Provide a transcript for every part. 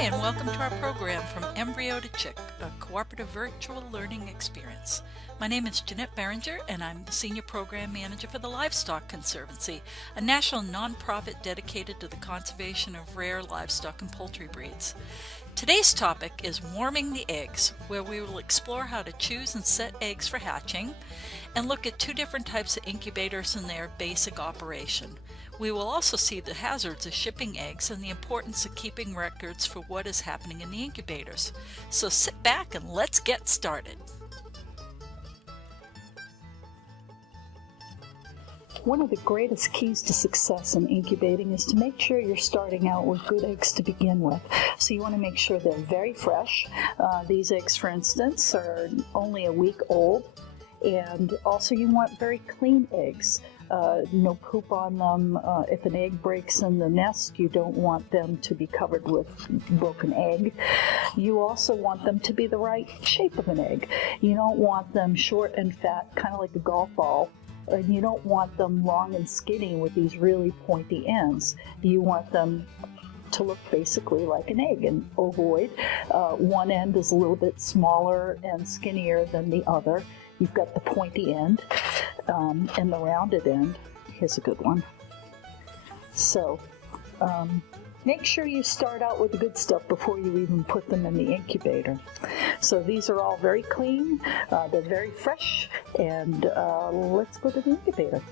and welcome to our program From Embryo to Chick, a Cooperative Virtual Learning Experience. My name is Jeannette Beranger, and I'm the Senior Program Manager for the Livestock Conservancy, a national nonprofit dedicated to the conservation of rare livestock and poultry breeds. Today's topic is warming the eggs, where we will explore how to choose and set eggs for hatching, and look at two different types of incubators and their basic operation. We will also see the hazards of shipping eggs and the importance of keeping records for what is happening in the incubators. So sit back and let's get started. One of the greatest keys to success in incubating is to make sure you're starting out with good eggs to begin with. So you want to make sure they're very fresh. These eggs, for instance, are only a week old. And also you want very clean eggs. No poop on them. If an egg breaks in the nest, you don't want them to be covered with broken egg. You also want them to be the right shape of an egg. You don't want them short and fat, kind of like a golf ball. And you don't want them long and skinny with these really pointy ends. You want them to look basically like an egg, an ovoid. One end is a little bit smaller and skinnier than the other. You've got the pointy end and the rounded end. Here's a good one. So make sure you start out with the good stuff before you even put them in the incubator. So these are all very clean, they're very fresh, and let's go to the incubator.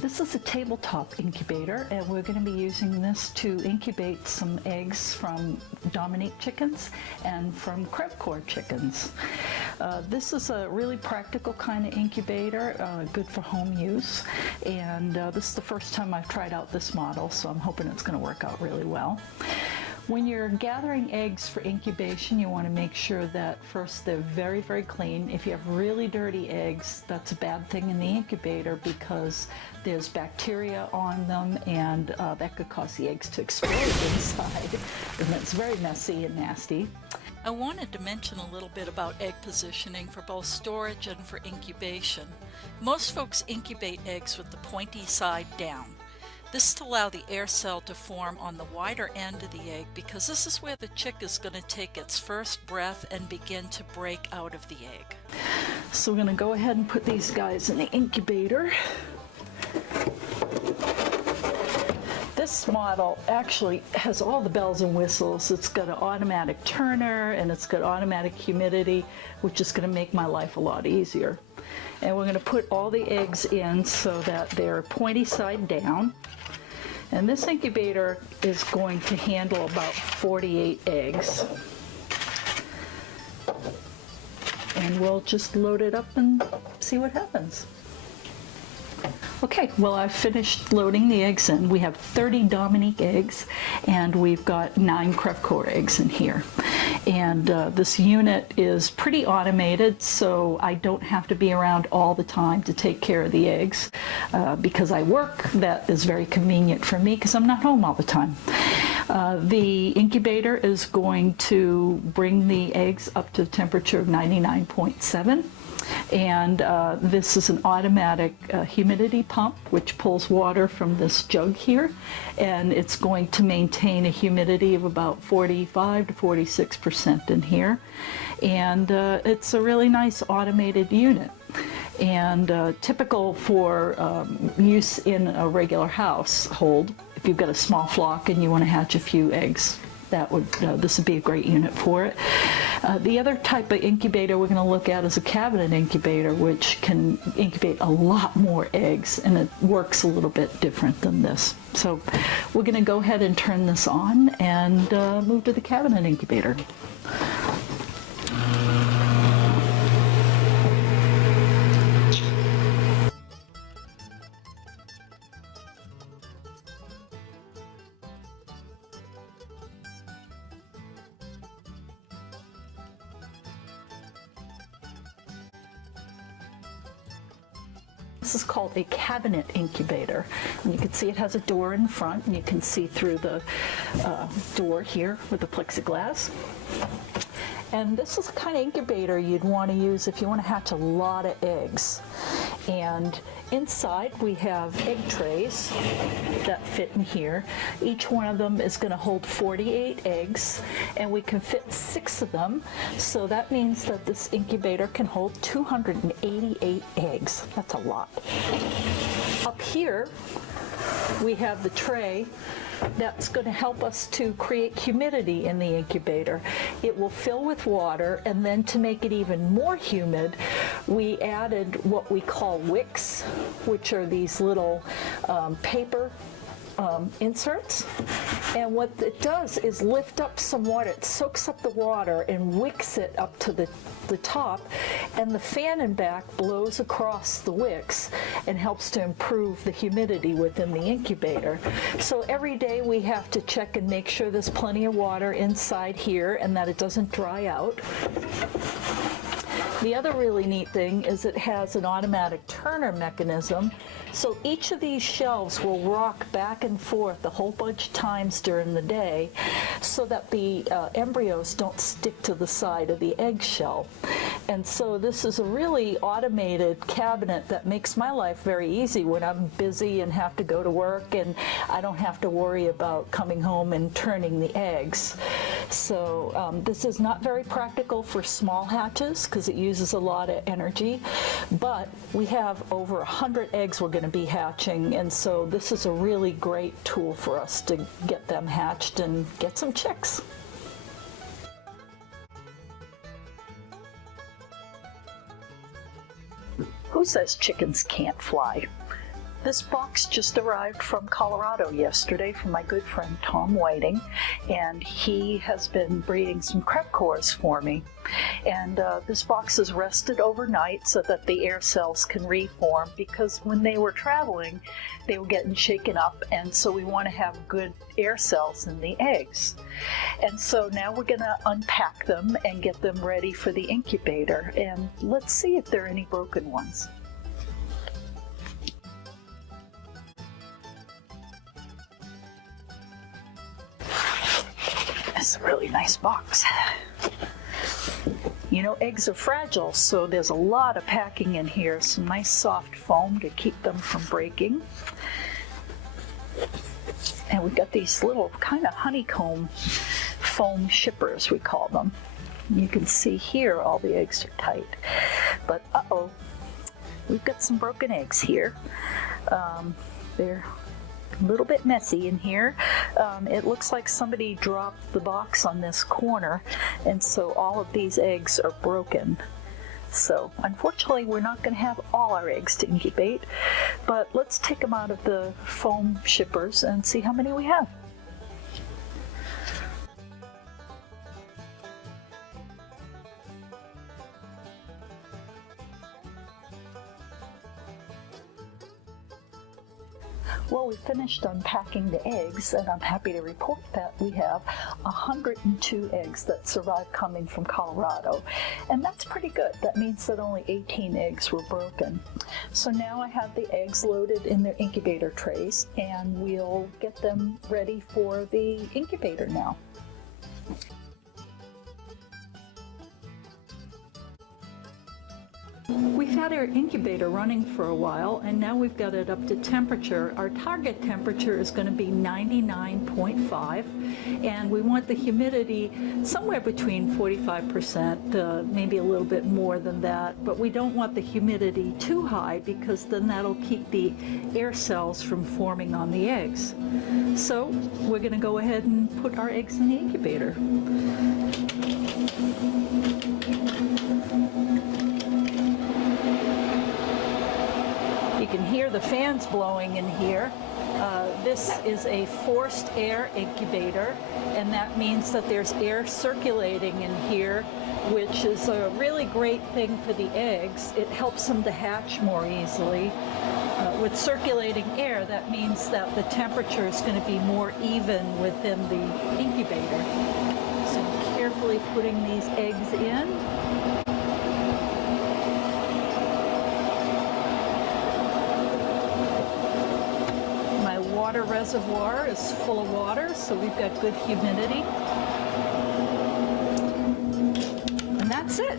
This is a tabletop incubator, and we're going to be using this to incubate some eggs from Dominique chickens and from crevecoeur chickens. This is a really practical kind of incubator, good for home use, and this is the first time I've tried out this model, so I'm hoping it's going to work out really well. When you're gathering eggs for incubation, you want to make sure that first they're very, very clean. If you have really dirty eggs, that's a bad thing in the incubator because there's bacteria on them, and that could cause the eggs to explode inside, and it's very messy and nasty. I wanted to mention a little bit about egg positioning for both storage and for incubation. Most folks incubate eggs with the pointy side down. This is to allow the air cell to form on the wider end of the egg, because this is where the chick is going to take its first breath and begin to break out of the egg. So we're going to go ahead and put these guys in the incubator. This model actually has all the bells and whistles. It's got an automatic turner and it's got automatic humidity, which is going to make my life a lot easier. And we're going to put all the eggs in so that they're pointy side down. And this incubator is going to handle about 48 eggs. And we'll just load it up and see what happens. Okay, well, I've finished loading the eggs in. We have 30 Dominique eggs, and we've got 9 crevecoeur eggs in here. And this unit is pretty automated, so I don't have to be around all the time to take care of the eggs. Because I work, that is very convenient for me because I'm not home all the time. The incubator is going to bring the eggs up to a temperature of 99.7. And this is an automatic humidity pump which pulls water from this jug here, and it's going to maintain a humidity of about 45 to 46% in here. And it's a really nice automated unit, and typical for use in a regular household. If you've got a small flock and you want to hatch a few eggs, this would be a great unit for it. The other type of incubator we're going to look at is a cabinet incubator, which can incubate a lot more eggs, and it works a little bit different than this. So we're going to go ahead and turn this on and move to the cabinet incubator. This is called a cabinet incubator. And you can see it has a door in front, and you can see through the door here with the plexiglass. And this is the kind of incubator you'd want to use if you want to hatch a lot of eggs. And inside we have egg trays that fit in here. Each one of them is going to hold 48 eggs, and we can fit 6 of them. So that means that this incubator can hold 288 eggs. That's a lot. Up here we have the tray that's going to help us to create humidity in the incubator. It will fill with water, and then to make it even more humid, we added what we call wicks, which are these little paper inserts. And what it does is lift up some water. It soaks up the water and wicks it up to the top, and the fan and back blows across the wicks and helps to improve the humidity within the incubator. So every day we have to check and make sure there's plenty of water inside here and that it doesn't dry out. The other really neat thing is it has an automatic turner mechanism, so each of these shelves will rock back and forth a whole bunch of times during the day so that the embryos don't stick to the side of the eggshell. And so this is a really automated cabinet that makes my life very easy when I'm busy and have to go to work, and I don't have to worry about coming home and turning the eggs. So this is not very practical for small hatches because it uses a lot of energy, but we have over 100 eggs we're going to be hatching, and so this is a really great tool for us to get them hatched and get some chicks. Who says chickens can't fly? This box just arrived from Colorado yesterday from my good friend Tom Whiting, and he has been breeding some crepe cores for me. And this box is rested overnight so that the air cells can reform, because when they were traveling, they were getting shaken up, and so we want to have good air cells in the eggs. And so now we're going to unpack them and get them ready for the incubator, and let's see if there are any broken ones. It's a really nice box. You know, eggs are fragile, so there's a lot of packing in here. Some nice soft foam to keep them from breaking. And we've got these little kind of honeycomb foam shippers, we call them. You can see here all the eggs are tight. But uh-oh, we've got some broken eggs here. They're a little bit messy in here. It looks like somebody dropped the box on this corner, and so all of these eggs are broken. So unfortunately we're not going to have all our eggs to incubate, but let's take them out of the foam shippers and see how many we have. Well, we finished unpacking the eggs, and I'm happy to report that we have 102 eggs that survived coming from Colorado, and that's pretty good. That means that only 18 eggs were broken. So now I have the eggs loaded in their incubator trays, and we'll get them ready for the incubator now. We've had our incubator running for a while, and now we've got it up to temperature. Our target temperature is going to be 99.5, and we want the humidity somewhere between 45%, maybe a little bit more than that, but we don't want the humidity too high because then that'll keep the air cells from forming on the eggs. So we're going to go ahead and put our eggs in the incubator. You can hear the fans blowing in here. This is a forced air incubator, and that means that there's air circulating in here, which is a really great thing for the eggs. It helps them to hatch more easily. With circulating air, that means that the temperature is going to be more even within the incubator. So I'm carefully putting these eggs in. water reservoir is full of water, so we've got good humidity. And that's it.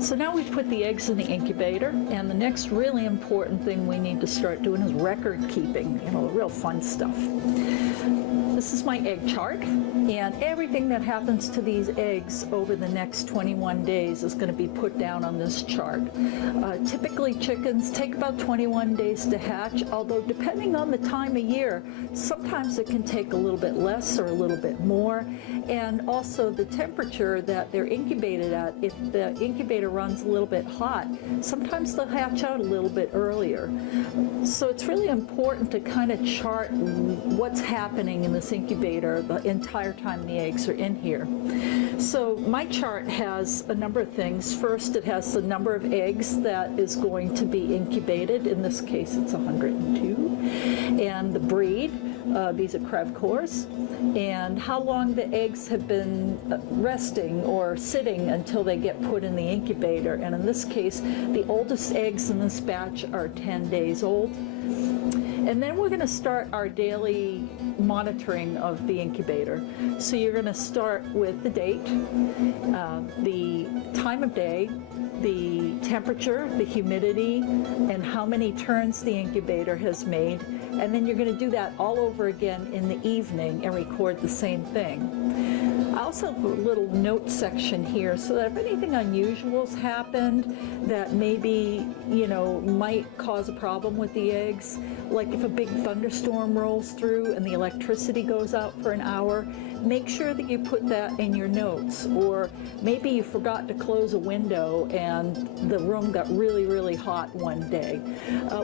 So now we've put the eggs in the incubator, and the next really important thing we need to start doing is record keeping, real fun stuff. This is my egg chart, and everything that happens to these eggs over the next 21 days is going to be put down on this chart. Typically chickens take about 21 days to hatch, although depending on the time of year, sometimes it can take a little bit less or a little bit more, and also the temperature that they're incubated at. If the incubator runs a little bit hot, sometimes they'll hatch out a little bit earlier. So it's really important to kind of chart what's happening in this incubator the entire time the eggs are in here. So my chart has a number of things. First, it has the number of eggs that is going to be incubated. In this case, it's 102. And the breed, these are crevecoeurs, and how long the eggs have been resting or sitting until they get put in the incubator. And in this case, the oldest eggs in this batch are 10 days old. And then we're going to start our daily monitoring of the incubator. So you're going to start with the date, the time of day, the temperature, the humidity, and how many turns the incubator has made. And then you're going to do that all over again in the evening and record the same thing. I also have a little note section here so that if anything unusual's happened that maybe, might cause a problem with the eggs, like if a big thunderstorm rolls through and the electricity goes out for an hour, make sure that you put that in your notes. Or maybe you forgot to close a window and the room got really, really hot one day.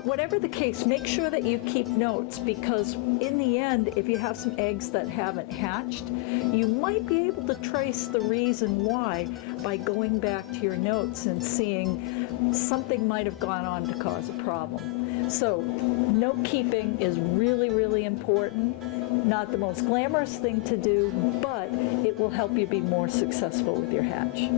Whatever the case, make sure that you keep notes, because in the end, if you have some eggs that haven't hatched, you might be able to trace the reason why by going back to your notes and seeing something might have gone on to cause a problem. So note keeping is really, really important. Not the most glamorous thing to do, but it will help you be more successful with your hatch.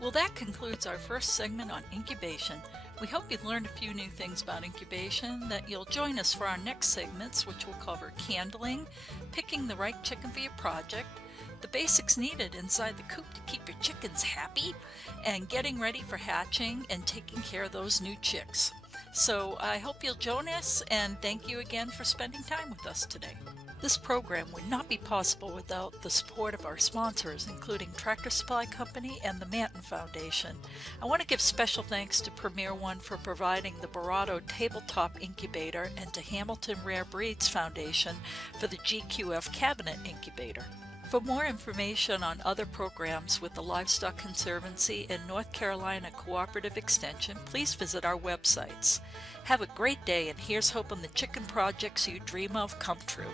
Well, that concludes our first segment on incubation. We hope you've learned a few new things about incubation, that you'll join us for our next segments, which will cover candling, picking the right chicken for your project, the basics needed inside the coop to keep your chickens happy, and getting ready for hatching and taking care of those new chicks. So I hope you'll join us, and thank you again for spending time with us today. This program would not be possible without the support of our sponsors, including Tractor Supply Company and the Manton Foundation. I want to give special thanks to Premier One for providing the Barato Tabletop Incubator, and to Hamilton Rare Breeds Foundation for the GQF Cabinet Incubator. For more information on other programs with the Livestock Conservancy and North Carolina Cooperative Extension, please visit our websites. Have a great day, and here's hoping the chicken projects you dream of come true.